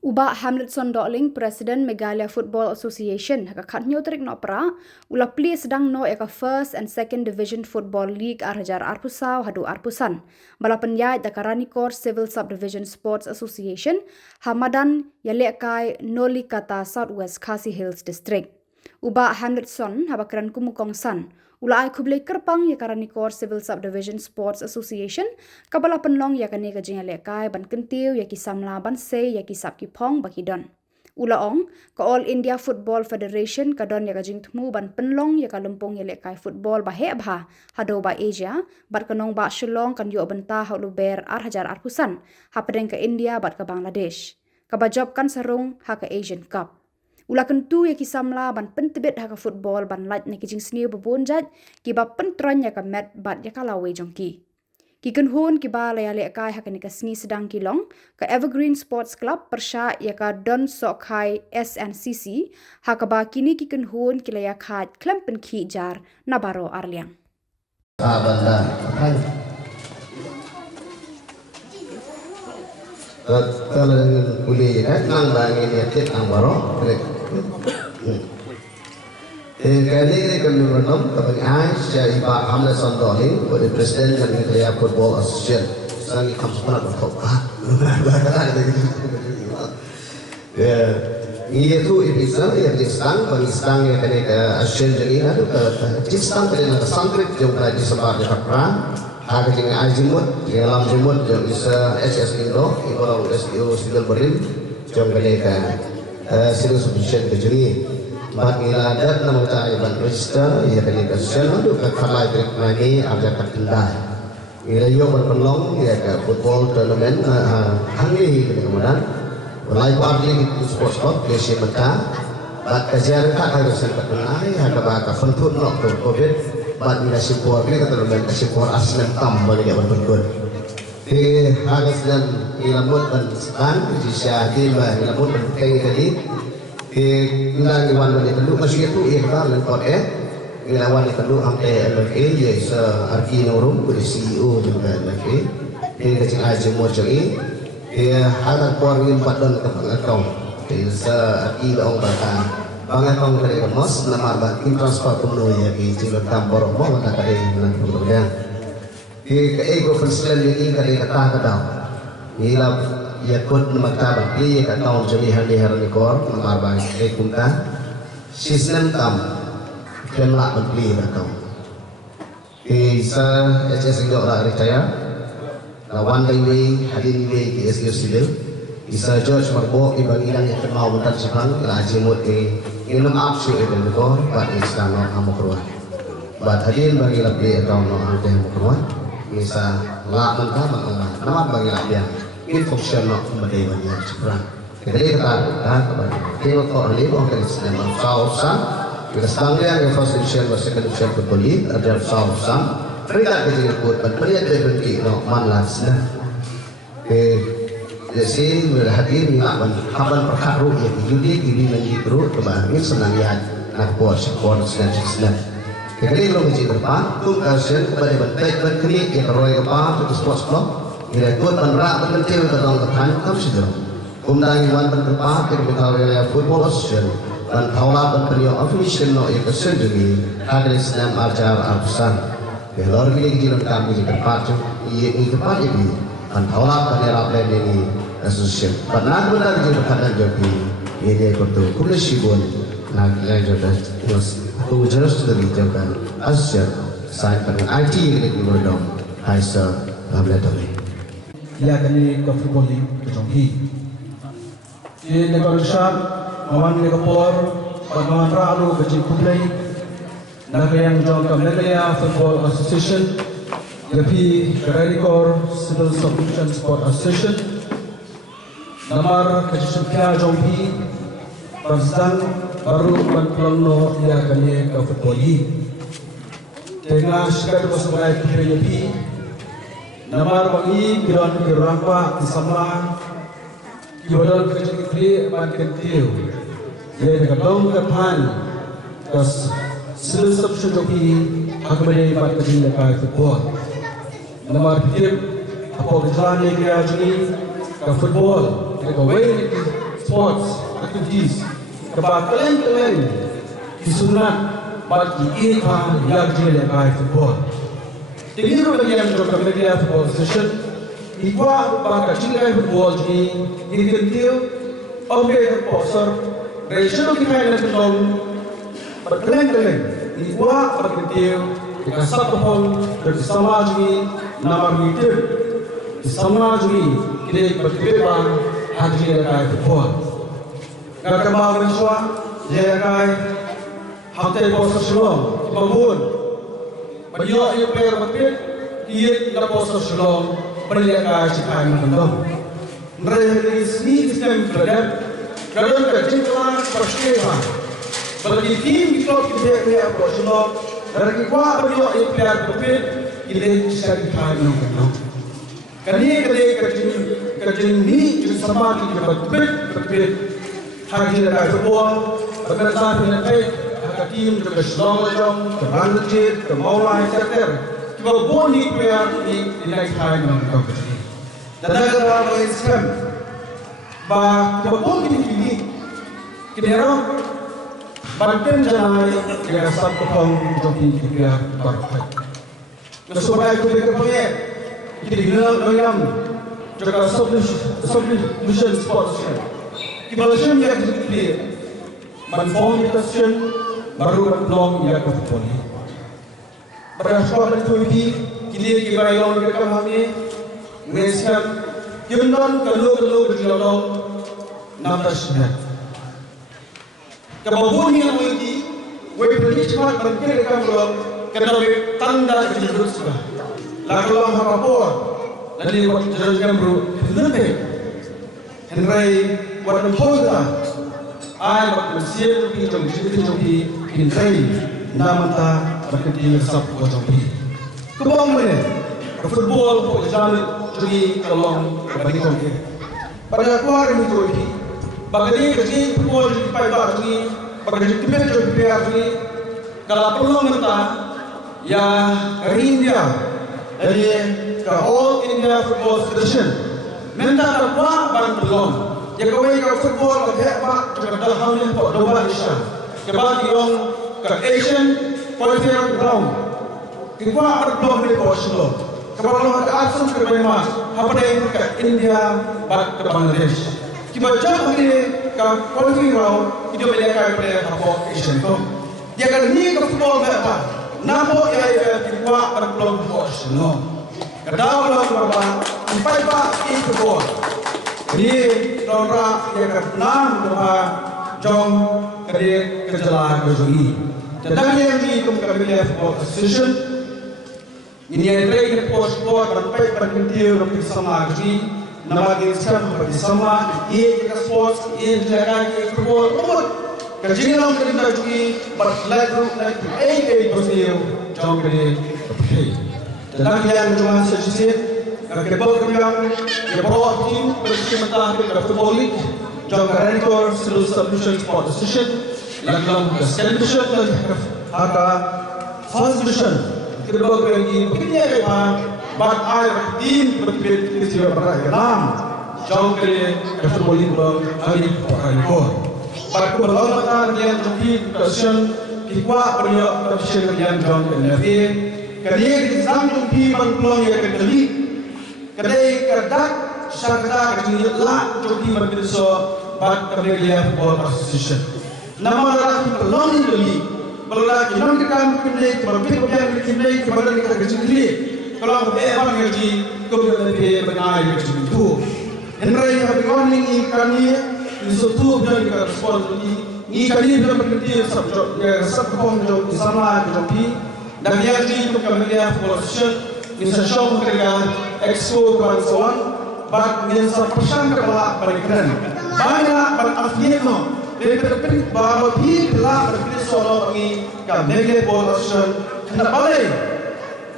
Uba Hamletson Doling, President Meghalaya Football Association, hakakat nyoterik no pra, ula pli sedang no eka First and Second Division Football League arhajar arpusau hadu arpusan. Balapan yai dakarani kor Civil Subdivision Sports Association, Hamadan yalekai Noli Kata Southwest Khasi Hills District. Uba Hamletson habakran kumukong san. Ula ay kublay kerpang yakarani kor Civil Subdivision Sports Association kabala penlong yakani kajing lekai ban kentiu yaki samla ban se yaki sapki pong bakidon. Ula ong ka All India Football Federation kadon yakajing tmu ban penlong yakalumpong yalekai football bahe abha hado ba Asia bat kanong ba Shillong kan yo benta haluber arhajar arpusan hapadeng ke India bat ke Bangladesh. Kabajob kan sarung ha ke Asian Cup. Ula kentu ya kisamla ban pentebet haka football ban laj ne kijing sniu bebonjat kiba pentron ya ka met bat ya kalawe jongki. Ki kenhun kiba layale kai haka ne ka sni sedang kilong ka Evergreen Sports Club persya ya ka Don Sokhai SNCC haka ba kini ki kenhun kilaya khat klempen ki jar nabaro arliang. Kalau boleh kan nang bagi dia cek nang baro kali ini kami menom kepada Aisyah Iba Hamletson Doling kepada Presiden Meghalaya Football Association sekarang kamu pernah berkata ini tu ibisa yang disang pengisang yang kena ke Asian jadi ada ke disang kena ke sangkrit yang kena disebar di Hakran ada dengan Azimut yang dalam Azimut yang bisa SS Indo orang SEO Sidal Berim yang kena ke Civil Subdivision kejuri bagi adat nama cairan register ia kena ke Asian itu ke Kalai Trik lagi ada terkendali ia yo berpelong ia ke football tournament hangi kemudian mulai parli itu sports club Malaysia Mekah bat kajian kat harus sempat menai harga baka fentut nok covid bat bila sipur ni kata orang sipur aslen tam bagi dia berbentuk di harga sedang ilmu dan sekan di syahid bah ilmu dan kain tadi di nang iwan bagi penduk masih itu ia kata dan kod ilawan itu penduk sampai LLA iaitu Arki Nurum dari CEO juga LLA di kecil aja mau cari dia ada keluarga empat dan kepengakau bisa ilang bahkan pengakau dari kemos nama batin transfer penuh ya di jilat tambor mau nak ada yang kemudian di ego perselen ini kali kata kadang hilap ya kod nama tabak dia kata jadi hari nikor nama bang kunta sistem tam kenlak beli kata bisa SS itu orang percaya lawan kaiwi hadin we ki SEO Sidal isa George Marbo ibang ilang yang kenal bentar sekarang lajimut ilmu absu itu ko bat islam amokruan bat hadin bagi lebih atau no ante amokruan bisa la mentah nama bagi dia in function no medai bagi sekarang jadi kata kepada tio ko ali ko Islam sausa kita sedang yang first edition was second edition football league ada sausa Mereka kecil kuat, mereka terbentuk no malas nah. Jadi berhati melawan kapan perkaru ya judi lagi terus kebanyakan senang ya nak buat support senang. Kali lo kecil depan, tu kasihan kepada bentuk berkini ya keroy kepa tu sports club. Ia kuat penrak penting tentang depan kamu sudah. Kemudian iwan pendepan Meghalaya Football Association dan taulah penteriak official no ya kesendiri agar senang ajar arpusan. Kalau kita jalan kami di tempat ini tempat ini, antara penera plan ini association. Pernah benar di tempat jadi ini betul. Kulisi pun nak jadi tu jelas dari jalan association. Saya pernah IT ini berdoa. Hai sir, laboratori. Ya kini ke football league kejongki. Ini negara awan negapor, pemain ralu kecil kublai. Nagayang Jong Meghalaya Football Association, Gapi Karadikor Civil Subdivision Sport Association, Namar Kajusupya Jongpi, Pasdan Baru Panpulangno Ya Kanye Ka Football League. Tengah Shikar Pasabai Gapi, Namar Bangi Kiron Kirangpa Kisamla, Kibadal Kajukri Pankentiu, Yai Kadong Kapan, Kas Civil Subdivision Joki Hakmane Pat Kajin Lekai Football. Namar Pitip Apo Gitaran Negeri Ajuni Ka Football Ka Way sports activities kebakalan disunat bagi kita yang dilakukan football. Tinggi bagian program media football session ikwa baka cinta football ini dikentil oleh sponsor regional kita yang tolong berkeliling ikwa berkentil jika satu hal bersama juga nama itu bersama juga kita berkeliling haji dilakukan football. Kakak bawa mensuah dilakukan Hantai poster Shillong, bangun. Beliau itu player betul, dia tidak poster Shillong, beliau kasih kain mendong. Mereka ini sistem kerja, kerja kerja perspektif. Bagi tim kita dia poster Shillong, dari kuat beliau itu player betul, dia kasih kain mendong. Kerja ini juga sama kita betul, haji dari football, berkaitan dengan tim juga Shillong, Ranjit, Maulai, etc. Kita boni player di next time ng company. Dadaga mo iskan ba kita boni ini kinero banten janay kaya sa pang joki kaya barkai. Nasubay ko dito po eh. Kitignan ng juga submission sports. Kibalasyon niya kita manformitasyon baru belum ia football. Berasal dari itu kini kita yang kita kami mengeskan yunan kalau berjalan natasnya. Kebabun yang lagi, wei berbicara berkira kalau kenal tanda jujur sudah. Lalu apa? Lalu jalan bro, nanti Henry warna hoda. Ay manusia di jompi pintai namanta berkati sab ko jompi. Kubang mana? Football ko jalan jadi kalong bagi jompi. Pada keluar ini jompi. Bagi kerja football di paybar ini, bagi tim jompi ini. Kalau perlu menta ya India dari ke All India Football Federation menta terbuat bantuan. Yang kau yang football kehebat juga dalam yang pot domba Asia. Kebal yang ke Asian qualifier round. Kita berpeluang di Portugal. Kebal yang ke Asam ke Myanmar. Apa yang ke India, bat ke Bangladesh. Kita jauh ini ke qualifying round. Kita melihat player apa Asian tu. Dia kalau ni ke football kehebat. Namo ia kita berpeluang di Portugal. Kedua orang berapa? Empat di football. Ini orang yang kenal dengan jom kerja kejalan berjudi. Tentang yang di Kementerian Football Association, ini yang terakhir sport berbagai berkentil dengan sama lagi. Nama kita bersama ia sport, ia jaga football. Kerja orang kerja juga berlaku bersedia jom kerja. Tentang yang cuma sesuatu. Kebal kembang yang bawa tim bersimetah ke football league, jangka rekor seluruh subdivision sport association, dalam second division dan harga first division. Kebal kembang ini begini apa? Bat air tim berbeda istilah beragam. Jangka football league hari rekor. Bat kebal mata yang jadi division kikwa beliau division yang jangka NFA. Kerja di samping tim peluang yang kedua. Kedai kerdak syakta kecil lah jadi berbeza bak Kementerian Football Association. Nama lagi pelong ini berlaki non kita kembali berbeda kembali kepada kita kecil. Kalau berbeda lagi kemudian benar kecil itu. Henry yang warning ini institut dan kita respon ini kali berbentuk subkom di sana jadi dan yang di Kementerian Football Association Insyaallah mereka expo kawan-kawan bak menjadi persen kepala berikan banyak berafiliat no dari terpilih bahawa bila berpilih solo ini Kementerian Football Association hendak balik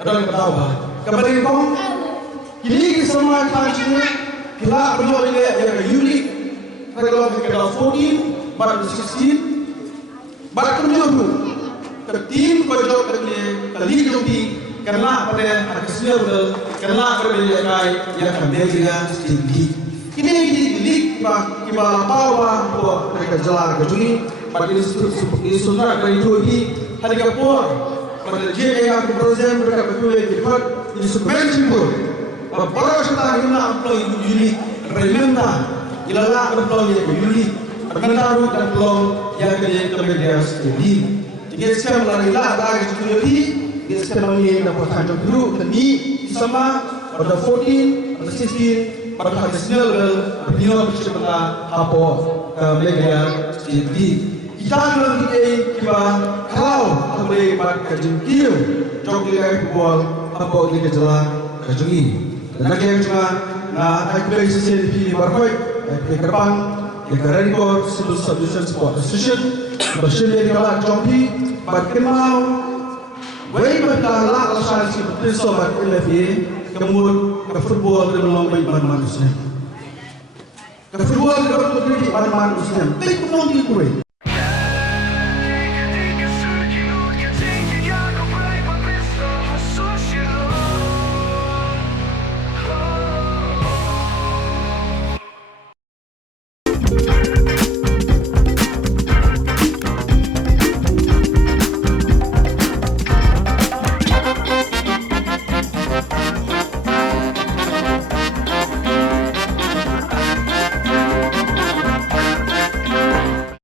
kadang ketawa kembali kong kini semua kajian bila beliau ini yang unik kalau kita 14 bar 16 bar kemudian ke tim kojok ke joki karena pada kesenian karena berbeda yang Kementerian tinggi. Ini di kiba pawa po mereka jelar ke juni pada ini sunnah dari juni hari ke por pada dia yang berproses mereka betul yang dibuat ini sebenarnya simpul baru setelah ini upload juni remenda ilalah upload yang juni menaruh dan upload yang ke media jadi sekarang lari lah bagi security sekarang ini dapat hancur dulu ini sama pada 14 pada 16 pada nasional beliau bersama apa media jadi kita lagi kita kalau kembali pada jengkil jog liga football apa liga jelas kejungi dan lagi yang cuma aku sesi di berkait di depan di Karenko Civil Subdivision Sport Association bersedia kalau jongki pada kenal baik pada lah alasan si betul sobat LFA kemudian ke football dan melombai mana-mana Muslim. Ke football dan melombai mana-mana Muslim. Tapi penonton itu